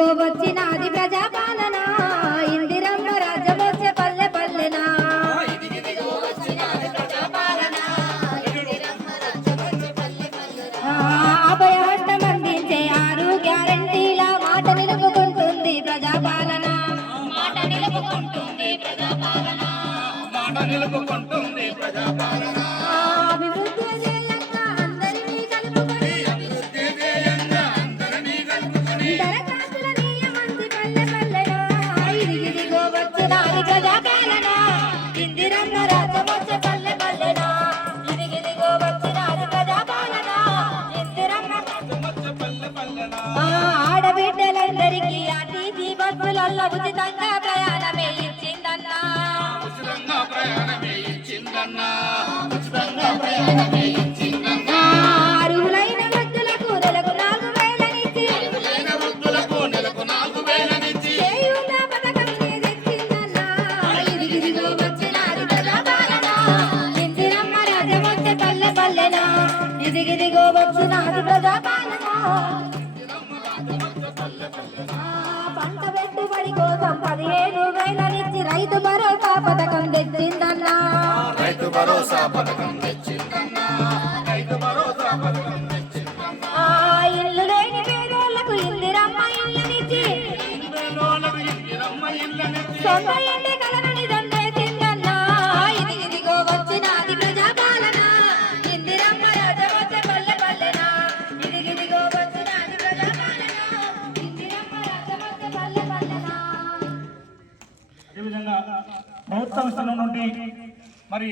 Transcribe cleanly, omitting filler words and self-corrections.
ఇదిగిదిగో వచ్చినాది ప్రజాపాలన ఇందిరమ్మ రాజ్యం వచ్చే పల్లె పల్లెనా అభయహస్తం అందించే 6 గ్యారంటీల మాట నిలుపుకుంటుంది ప్రజాపాలన అభివృద్ధి ధ్యేయంగా అందరినీ కలుపుకొని దరఖాస్తుల నియమంది పల్లె పల్లెనా ఇదిగిదిగో వచ్చినాది ప్రజాపాలన ఇందిరమ్మ రాజ్యం వచ్చే పల్లె పల్లెనా ఇదిగిదిగో వచ్చినాది ప్రజాపాలన ఇందిరమ్మ ఆడబిడ్డలందరికీ ఆర్టీసీ బస్సులలో ఉచితంగా ప్రయాణమే ఇచ్చిందన్నా అర్హులైన వృద్ధులకు నెలకు 4,000నిచ్చి చేయూత పథకాన్ని తెచ్చిందన్నా ఇదిగిదిగో వచ్చినాది ప్రజాపాలన ఇందిరమ్మ రాజ్యం వచ్చే పల్లె పల్లెనా ఇదిగిదిగో వచ్చినాది ప్రజాపాలన పంట పెట్టుబడి కోసం 15,000నిచ్చి రైతు భరోసా పథకం తెచ్చిందన్నా ఇల్లు లేని పేదోళ్లకు ఇందిరమ్మ ఇల్లునిచ్చి సొంత ఇంటి కలను నిజం చేసిందన్నా ఇదిగిదిగో వచ్చినాది ప్రజాపాలన ఇందిరమ్మ రాజ్యం వచ్చే పల్లె పల్లెనా ఇదిగిదిగో వచ్చినాది ప్రజాపాలన ఇందిరమ్మ రాజ్యం వచ్చే పల్లె పల్లెనా. అదేవిధంగా ప్రభుత్వ సంస్థల నుండి మరి